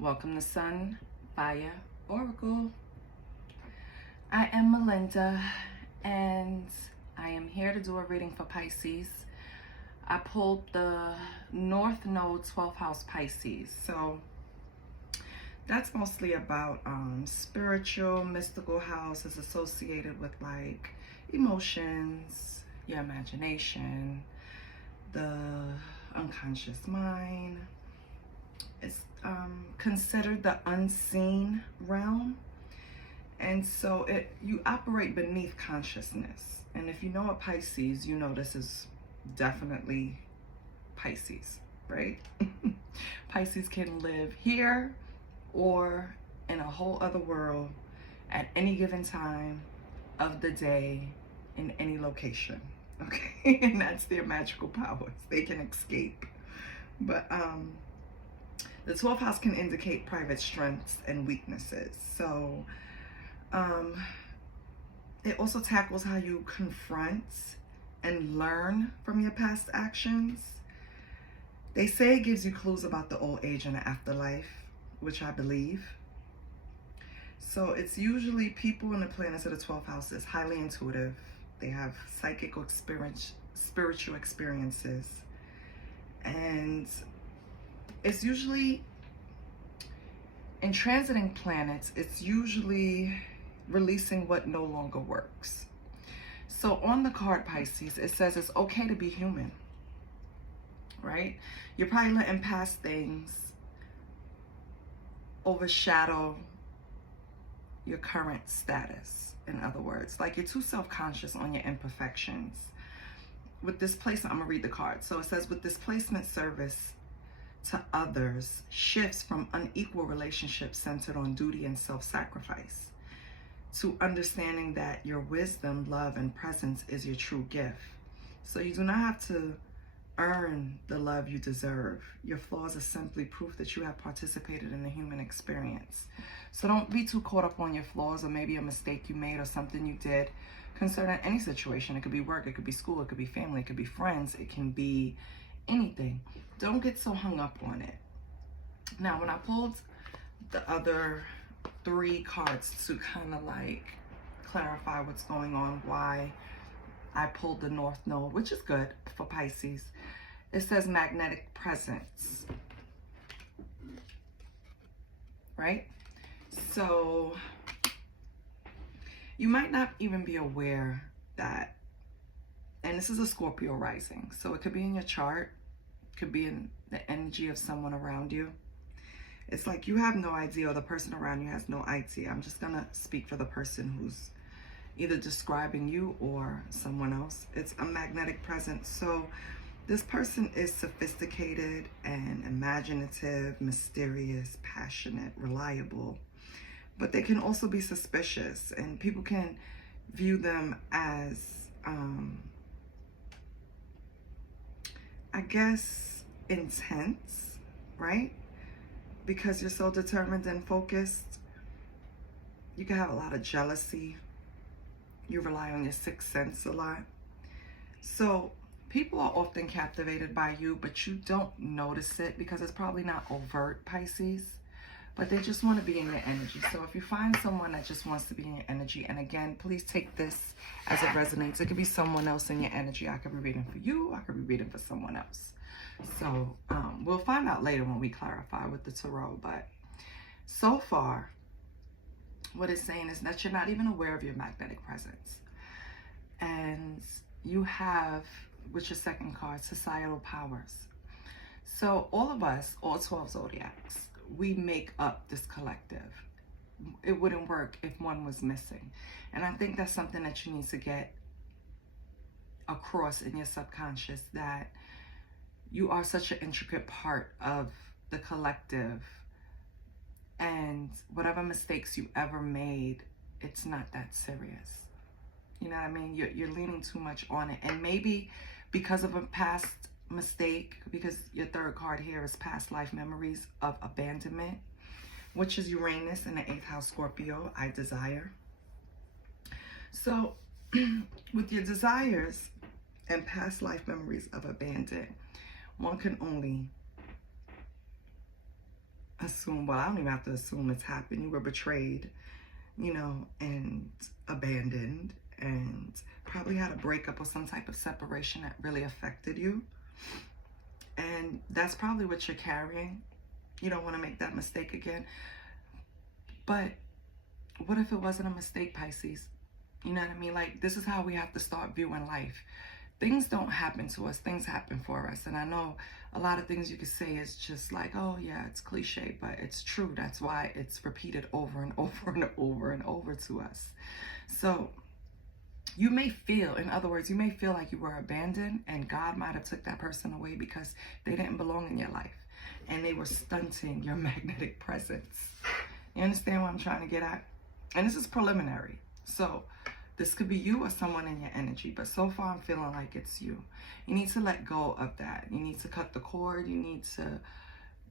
Welcome to Sun Fire Oracle. I am Melinda and I am here to do a reading for Pisces. I pulled the North Node 12th House Pisces. So that's mostly about spiritual, mystical house is associated with like emotions, your imagination, the unconscious mind. It's considered the unseen realm, and so you operate beneath consciousness. And if you know a Pisces, you know this is definitely Pisces, right? Pisces can live here or in a whole other world at any given time of the day in any location. Okay, and that's their magical powers. They can escape, but the 12th house can indicate private strengths and weaknesses. So it also tackles how you confront and learn from your past actions. They say it gives you clues about the old age and the afterlife, which I believe. So it's usually people in the planets of the 12th house is highly intuitive. They have psychic experience, spiritual experiences, and it's usually, in transiting planets, it's usually releasing what no longer works. So on the card Pisces, it says it's okay to be human, right? You're probably letting past things overshadow your current status. In other words, like you're too self-conscious on your imperfections. With displacement, I'm gonna read the card. So it says, with displacement, service to others shifts from unequal relationships centered on duty and self-sacrifice to understanding that your wisdom, love, and presence is your true gift. So you do not have to earn the love you deserve. Your flaws are simply proof that you have participated in the human experience. So don't be too caught up on your flaws or maybe a mistake you made or something you did concerning any situation. It could be work, it could be school, it could be family, it could be friends, it can be anything. Don't get so hung up on it. Now, when I pulled the other three cards to kind of like clarify what's going on, why I pulled the North Node, which is good for Pisces, it says magnetic presence, right? So you might not even be aware that, and this is a Scorpio rising, so it could be in your chart, could be in the energy of someone around you. It's like you have no idea, or the person around you has no idea. I'm just gonna speak for the person who's either describing you or someone else. It's a magnetic presence. So this person is sophisticated and imaginative, mysterious, passionate, reliable, but they can also be suspicious, and people can view them as I guess intense, right? Because you're so determined and focused. You can have a lot of jealousy. You rely on your sixth sense a lot. So people are often captivated by you, but you don't notice it because it's probably not overt, Pisces, but they just want to be in your energy. So if you find someone that just wants to be in your energy, and again, please take this as it resonates. It could be someone else in your energy. I could be reading for you. I could be reading for someone else. So we'll find out later when we clarify with the tarot. But so far, what it's saying is that you're not even aware of your magnetic presence. And you have, with your second card, societal powers. So all of us, all 12 zodiacs, we make up this collective. It wouldn't work if one was missing. And I think that's something that you need to get across in your subconscious, that you are such an intricate part of the collective, and whatever mistakes you ever made, it's not that serious. You know what I mean? You're leaning too much on it. And maybe because of a past mistake, because your third card here is past life memories of abandonment, which is Uranus in the 8th house, Scorpio, I desire. So with your desires and past life memories of abandon, one can only assume, well, I don't even have to assume it's happened. You were betrayed, you know, and abandoned, and probably had a breakup or some type of separation that really affected you. And that's probably what you're carrying. You don't want to make that mistake again. But what if it wasn't a mistake, Pisces? You know what I mean? Like, this is how we have to start viewing life. Things don't happen to us. Things happen for us. And I know a lot of things you could say is just like, oh, yeah, it's cliche, but it's true. That's why it's repeated over and over and over and over to us. So you may feel, in other words, you may feel like you were abandoned and God might have took that person away because they didn't belong in your life and they were stunting your magnetic presence. You understand what I'm trying to get at? And this is preliminary. So this could be you or someone in your energy, but so far I'm feeling like it's you. You need to let go of that. You need to cut the cord. You need to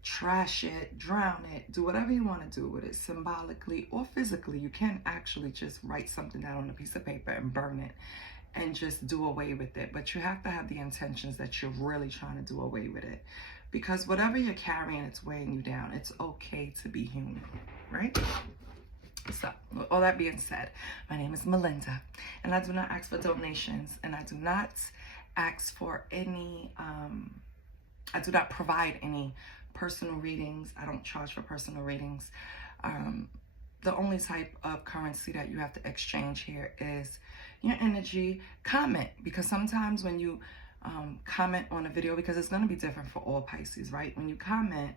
trash it, drown it, do whatever you want to do with it, symbolically or physically. You can actually just write something down on a piece of paper and burn it and just do away with it. But you have to have the intentions that you're really trying to do away with it. Because whatever you're carrying, it's weighing you down. It's okay to be human, right? So, with all that being said, my name is Melinda, and I do not ask for donations, and I do not ask for any, I do not provide any personal readings. I don't charge for personal readings. The only type of currency that you have to exchange here is your energy. Comment, because sometimes when you comment on a video, because it's going to be different for all Pisces, right? When you comment,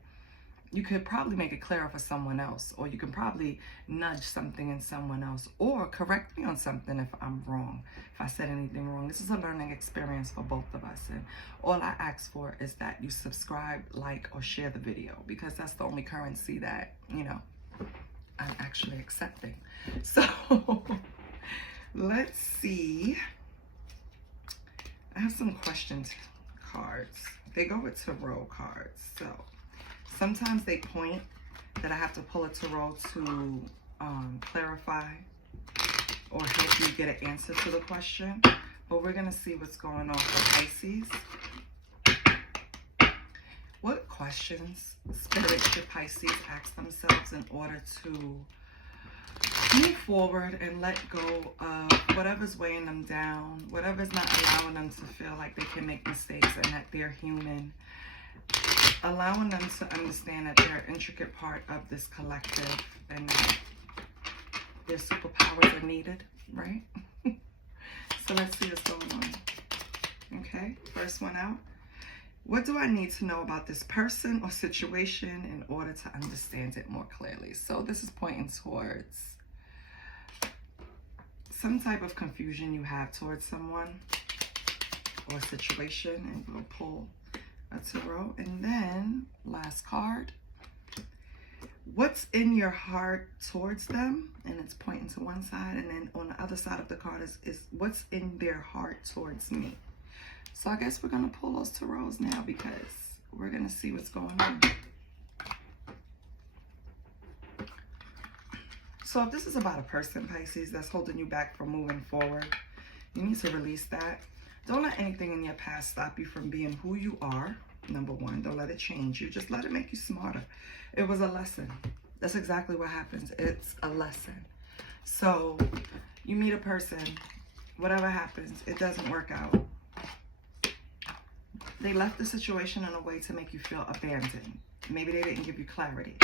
you could probably make it clearer for someone else, or you can probably nudge something in someone else, or correct me on something if I'm wrong, if I said anything wrong. This is a learning experience for both of us, and all I ask for is that you subscribe, like, or share the video, because that's the only currency that, you know, I'm actually accepting. So let's see. I have some question cards. They go with tarot cards, so sometimes they point that I have to pull a tarot to clarify or help you get an answer to the question. But we're going to see what's going on for Pisces. What questions Spirit should Pisces ask themselves in order to move forward and let go of whatever's weighing them down, whatever's not allowing them to feel like they can make mistakes and that they're human? Allowing them to understand that they're an intricate part of this collective and that their superpowers are needed, right? So let's see what's going on. Okay, first one out. What do I need to know about this person or situation in order to understand it more clearly? So this is pointing towards some type of confusion you have towards someone or situation, and we'll pull a tarot. And then last card, what's in your heart towards them? And it's pointing to one side, and then on the other side of the card is what's in their heart towards me. So I guess we're going to pull those tarots now, because we're going to see what's going on. So if this is about a person, Pisces, that's holding you back from moving forward, you need to release that. Don't let anything in your past stop you from being who you are. Number one, don't let it change you. Just let it make you smarter. It was a lesson. That's exactly what happens. It's a lesson. So you meet a person, whatever happens, it doesn't work out. They left the situation in a way to make you feel abandoned. Maybe they didn't give you clarity.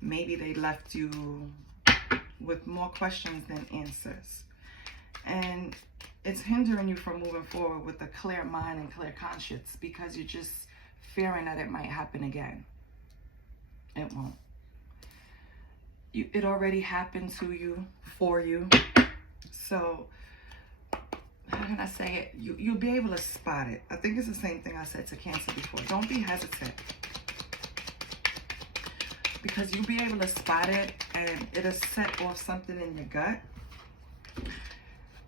Maybe they left you with more questions than answers. And it's hindering you from moving forward with a clear mind and clear conscience, because you're just fearing that it might happen again. It won't. It already happened to you, for you. So how can I say it? You'll be able to spot it. I think it's the same thing I said to Cancer before. Don't be hesitant, because you'll be able to spot it, and it'll set off something in your gut,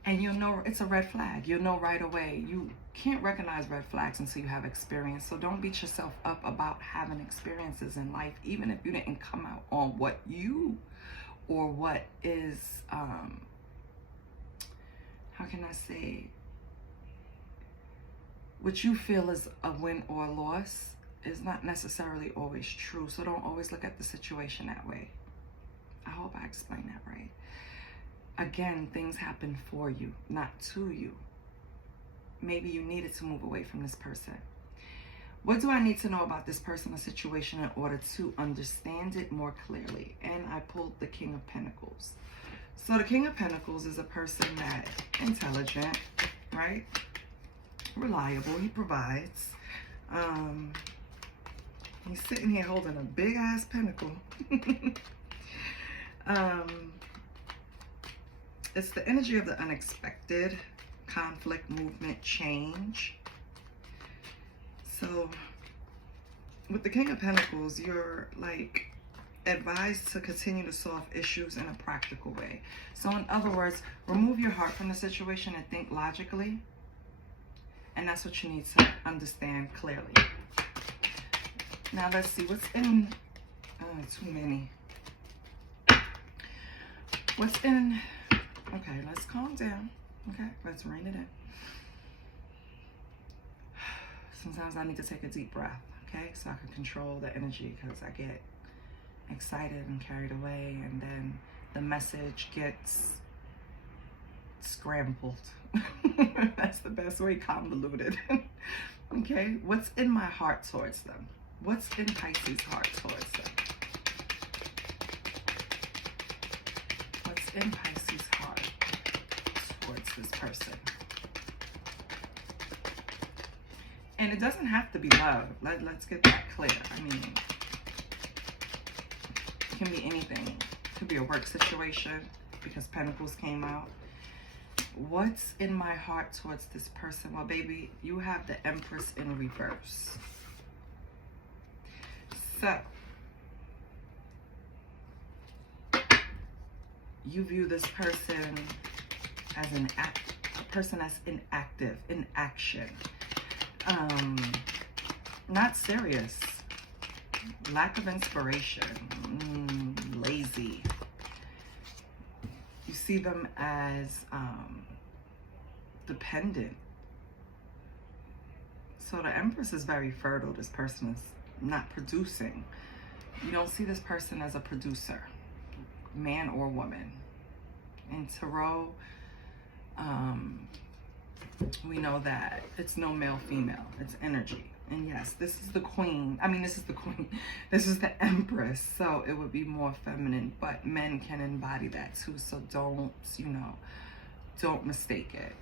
and you'll know it's a red flag. You'll know right away. You can't recognize red flags until you have experience. So don't beat yourself up about having experiences in life, even if you didn't come out on what you, or what is, how can I say, what you feel is a win or a loss. is not necessarily always true. So don't always look at the situation that way. I hope I explained that right. Again, things happen for you, not to you. Maybe you needed to move away from this person. What do I need to know about this person or situation in order to understand it more clearly? And I pulled the King of Pentacles. So the King of Pentacles is a person that's intelligent, right? Reliable, he provides. He's sitting here holding a big ass pentacle. It's the energy of the unexpected, conflict, movement, change. So with the King of Pentacles, you're like advised to continue to solve issues in a practical way. So in other words, remove your heart from the situation and think logically. And that's what you need to understand clearly. Now let's see what's in, too many. What's in, okay, let's calm down. Okay, let's rein it in. Sometimes I need to take a deep breath, okay? So I can control the energy, because I get excited and carried away, and then the message gets scrambled. That's the best way, convoluted. Okay, what's in my heart towards them? What's in Pisces' heart towards them? What's in Pisces' heart towards this person? And it doesn't have to be love. Let's get that clear. I mean, it can be anything. It could be a work situation, because Pentacles came out. What's in my heart towards this person? Well, baby, you have the Empress in reverse. So, you view this person as a person that's inactive, in action. Not serious. Lack of inspiration. Lazy. You see them as dependent. So the Empress is very fertile. This person is not producing. You don't see this person as a producer, man or woman. In Tarot, we know that it's no male, female. It's energy. And yes, this is the queen. I mean, this is the queen. This is the Empress. So it would be more feminine, but men can embody that too. So don't, don't mistake it,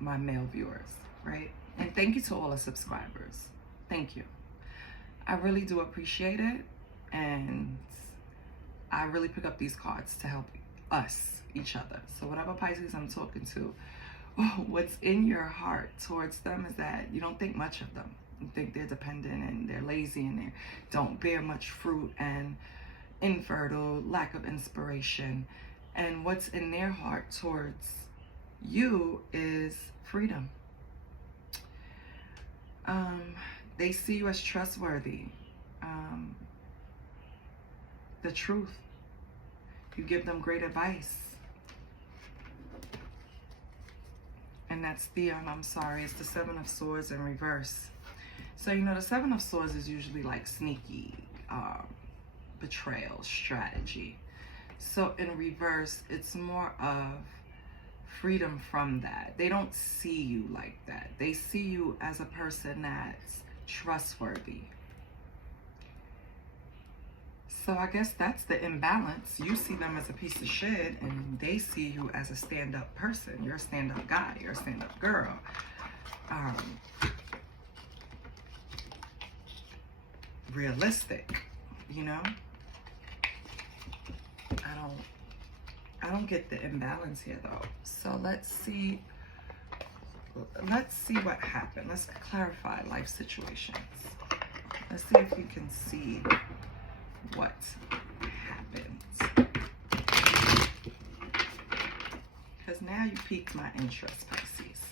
my male viewers, right? And thank you to all the subscribers. Thank you. I really do appreciate it. And I really pick up these cards to help us, each other. So whatever Pisces I'm talking to, what's in your heart towards them is that you don't think much of them. You think they're dependent and they're lazy and they don't bear much fruit and infertile, lack of inspiration. And what's in their heart towards you is freedom. They see you as trustworthy. The truth. You give them great advice. And that's the, I'm sorry, it's the Seven of Swords in reverse. So, the Seven of Swords is usually like sneaky, betrayal, strategy. So in reverse, it's more of freedom from that. They don't see you like that. They see you as a person that's trustworthy. So I guess that's the imbalance. You see them as a piece of shit, and they see you as a stand-up person. You're a stand-up guy. You're a stand-up girl. Realistic, I don't get the imbalance here though. So let's see what happened. Let's clarify life situations. Let's see if we can see what happened. Because now you piqued my interest, Pisces.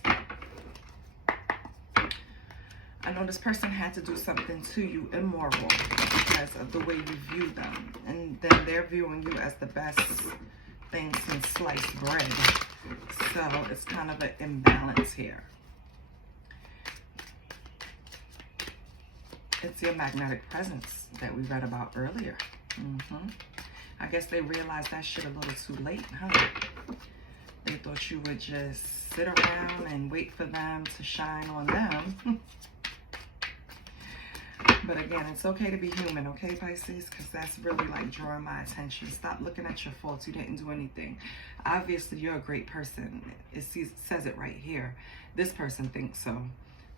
I know this person had to do something to you immoral because of the way you view them. And then they're viewing you as the best thing since sliced bread. So it's kind of an imbalance here. It's your magnetic presence that we read about earlier. I guess they realized that shit a little too late, huh? They thought you would just sit around and wait for them to shine on them. But again, it's okay to be human, okay, Pisces? Because that's really like drawing my attention. Stop looking at your faults. You didn't do anything. Obviously, you're a great person. It says it right here. This person thinks so.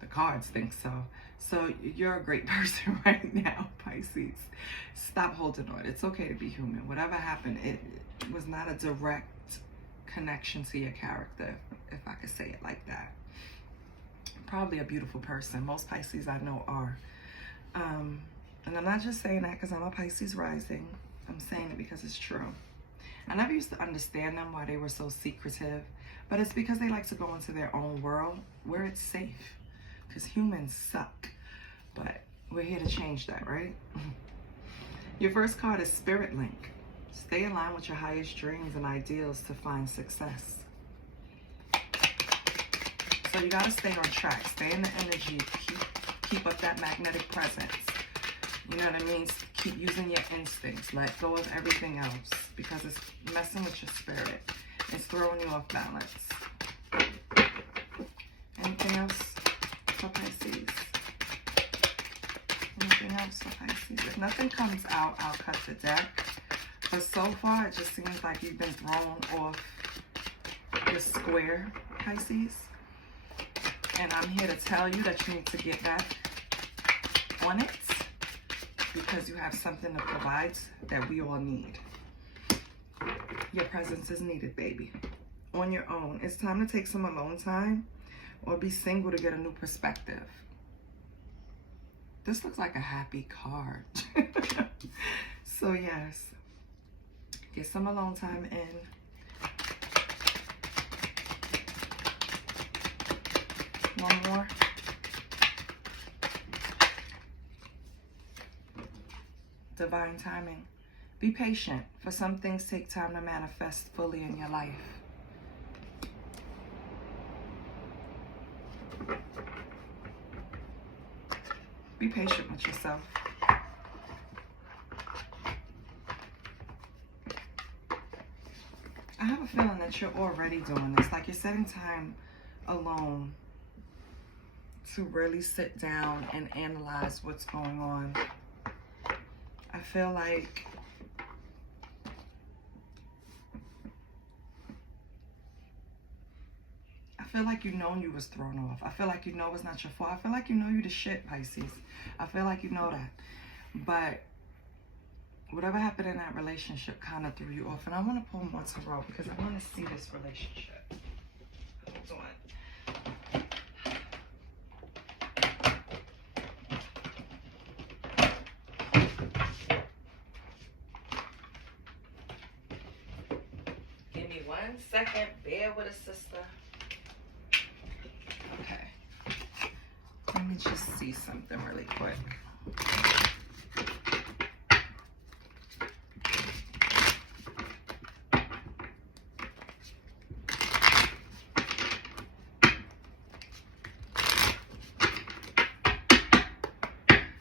The cards think so. So you're a great person right now, Pisces. Stop holding on. It's okay to be human. Whatever happened, it was not a direct connection to your character, if I could say it like that. Probably a beautiful person. Most Pisces I know are. And I'm not just saying that because I'm a Pisces rising. I'm saying it because it's true. I never used to understand them, why they were so secretive, but it's because they like to go into their own world where it's safe, because humans suck. But we're here to change that, right? Your first card is Spirit Link. Stay in line with your highest dreams and ideals to find success. So you got to stay on track. Stay in the energy. Keep up that magnetic presence. You know what I mean? Keep using your instincts. Let go of everything else because it's messing with your spirit. It's throwing you off balance. Anything else for Pisces? Anything else for Pisces? If nothing comes out, I'll cut the deck. But so far, it just seems like you've been thrown off the square, Pisces. And I'm here to tell you that you need to get back on it because you have something to provide that we all need. Your presence is needed, baby. On your own. It's time to take some alone time or be single to get a new perspective. This looks like a happy card. So yes, get some alone time in. One more. Divine timing. Be patient, for some things take time to manifest fully in your life. Be patient with yourself. I have a feeling that you're already doing this. Like you're setting time alone to really sit down and analyze what's going on. I feel like you know you was thrown off. I feel like you know it's not your fault. I feel like you know you the shit, Pisces. I feel like you know that. But whatever happened in that relationship kind of threw you off. And I want to pull more tarot because I want to see this relationship. Hold on. Give me 1 second. Bear with a sister. Okay. Let me just see something really quick.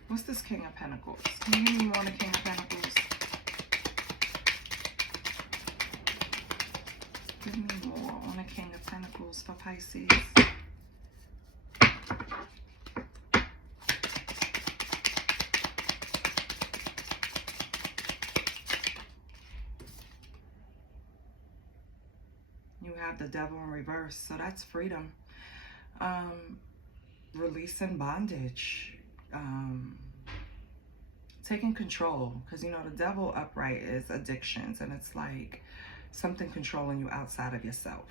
What's this King of Pentacles? Can you give me more on the King of Pentacles? Give me more on the King of Pentacles for Pisces. You have the Devil in reverse, so that's freedom. Releasing bondage. Taking control, because you know the Devil upright is addictions, and it's like something controlling you outside of yourself.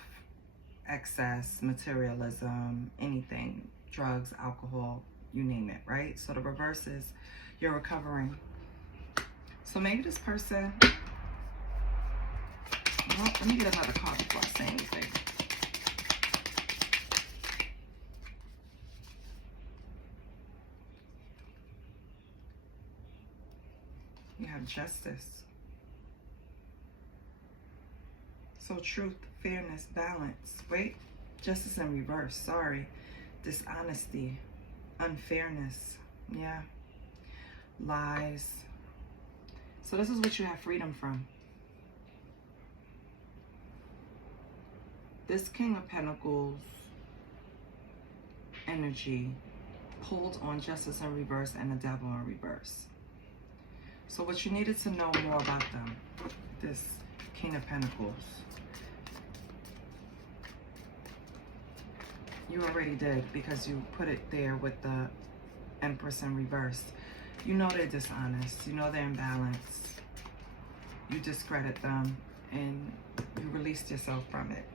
Excess, materialism, anything, drugs, alcohol, you name it, right? So the reverse is you're recovering. So maybe this person, well, let me get another card before I say anything. You have justice. So truth, fairness, balance. Wait, justice in reverse. Sorry. Dishonesty, unfairness. Yeah. lies. So this is what you have freedom from. This King of Pentacles energy pulled on Justice in reverse and the Devil in reverse. So what you needed to know more about them, this King of Pentacles, you already did, because you put it there with the Empress in reverse. You know they're dishonest. You know they're imbalanced. You discredit them and you released yourself from it.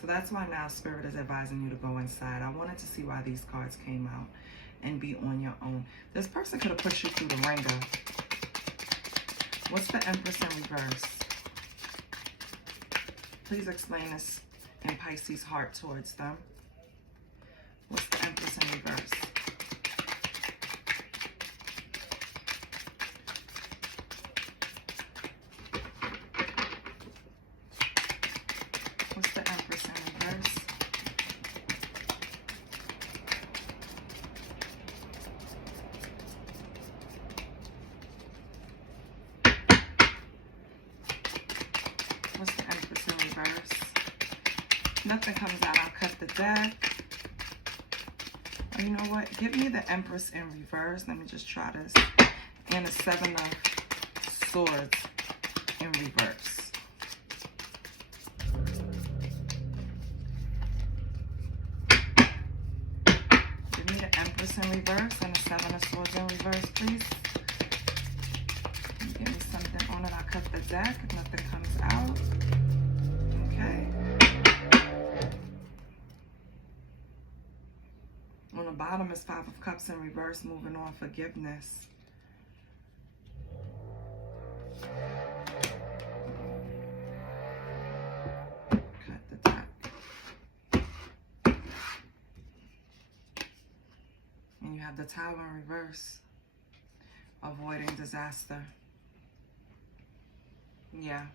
So that's why now Spirit is advising you to go inside. I wanted to see why these cards came out and be on your own. This person could have pushed you through the ringer. What's the Empress in reverse? Please explain this in Pisces' heart towards them. What's the Empress in reverse? What's the Empress in reverse? What's the Empress in reverse? Nothing comes out. I'll cut the deck. You know what? Give me the Empress in reverse. Let me just try this. And the Seven of Swords in reverse. Give me the Empress in reverse and the Seven of Swords in reverse, please. Give me something on it. I'll cut the deck if nothing comes out. Okay. On the bottom is Five of Cups in reverse, moving on, forgiveness. Cut the deck. And you have the Tower in reverse, avoiding disaster. Yeah.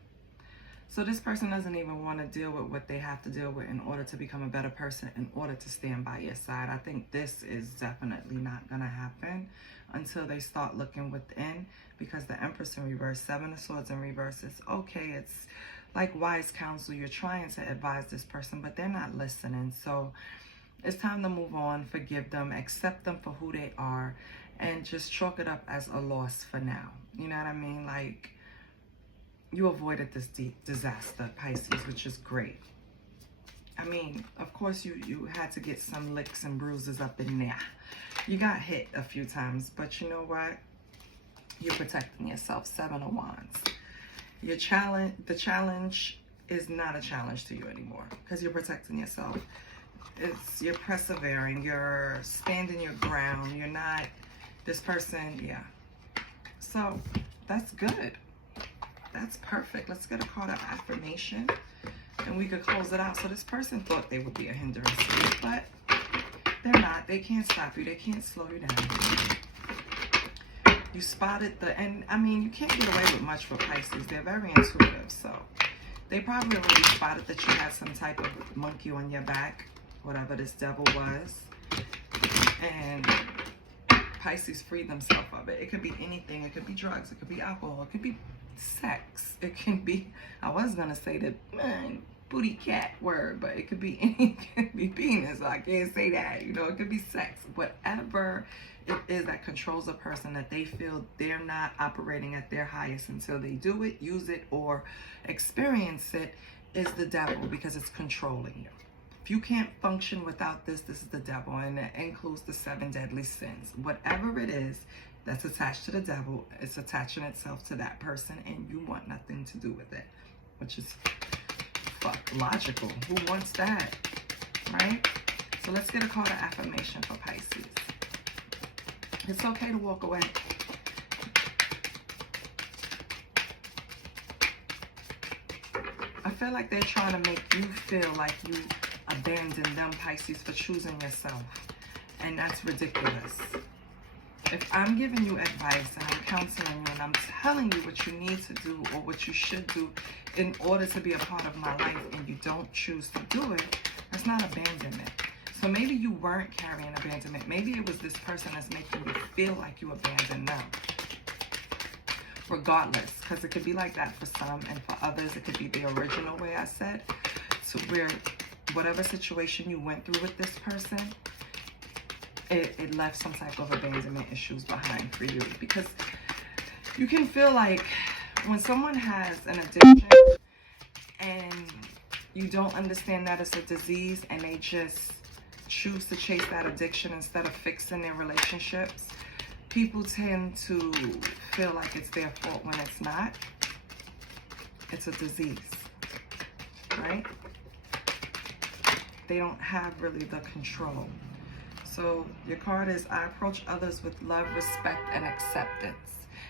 So this person doesn't even want to deal with what they have to deal with in order to become a better person, in order to stand by your side. I think this is definitely not going to happen until they start looking within, because the Empress in reverse, Seven of Swords in reverse, is okay. It's like wise counsel. You're trying to advise this person, but they're not listening. So it's time to move on, forgive them, accept them for who they are, and just chalk it up as a loss for now. You know what I mean? Like, you avoided this disaster, Pisces, which is great. I mean, of course, you had to get some licks and bruises up in there. You got hit a few times, but you know what? You're protecting yourself. Seven of Wands. The challenge is not a challenge to you anymore, because you're protecting yourself. You're persevering. You're standing your ground. You're not this person. Yeah. So that's good. That's perfect. Let's get a card of affirmation and we could close it out. So this person thought they would be a hindrance to you, but they're not. They can't stop you. They can't slow you down. You spotted and I mean, you can't get away with much for Pisces. They're very intuitive. So they probably already spotted that you had some type of monkey on your back, whatever this devil was. And Pisces freed themselves of it. It could be anything. It could be drugs. It could be alcohol. It could be sex. It can be, I was gonna say the booty cat word, but it could be any, it could be penis. So I can't say that. You know, it could be sex. Whatever it is that controls a person, that they feel they're not operating at their highest until they do it, use it, or experience it, is the devil, because it's controlling you. If you can't function without this, this is the devil, and it includes the 7 deadly sins. Whatever it is that's attached to the devil, it's attaching itself to that person, and you want nothing to do with it, which is logical. Who wants that, right? So let's get a call to affirmation for Pisces. It's okay to walk away. I feel like they're trying to make you feel like you abandoned them, Pisces, for choosing yourself, and that's ridiculous. If I'm giving you advice and I'm counseling you and I'm telling you what you need to do or what you should do in order to be a part of my life, and you don't choose to do it, that's not abandonment. So maybe you weren't carrying abandonment. Maybe it was this person that's making you feel like you abandoned them. regardless, because it could be like that for some, and for others it could be the original way I said, to where whatever situation you went through with this person, it left some type of abandonment issues behind for you. Because you can feel like when someone has an addiction and you don't understand that it's a disease, and they just choose to chase that addiction instead of fixing their relationships, people tend to feel like it's their fault when it's not. It's a disease, right? They don't have really the control. So your card is, I approach others with love, respect, and acceptance.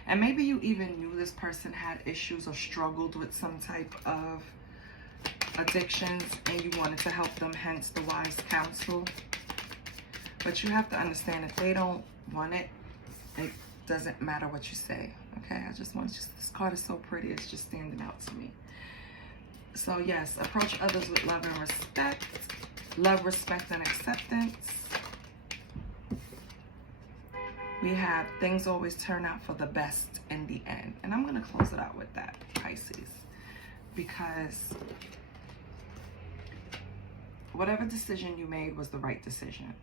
And maybe you even knew this person had issues or struggled with some type of addictions and you wanted to help them, hence the wise counsel. But you have to understand, if they don't want it, it doesn't matter what you say. Okay, I just want this card is so pretty, it's just standing out to me. So yes, approach others with love and respect. Love, respect, and acceptance. We have things always turn out for the best in the end. And I'm going to close it out with that, Pisces. Because whatever decision you made was the right decision.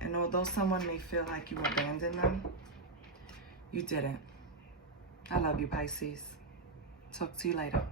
And although someone may feel like you abandoned them, you didn't. I love you, Pisces. Talk to you later.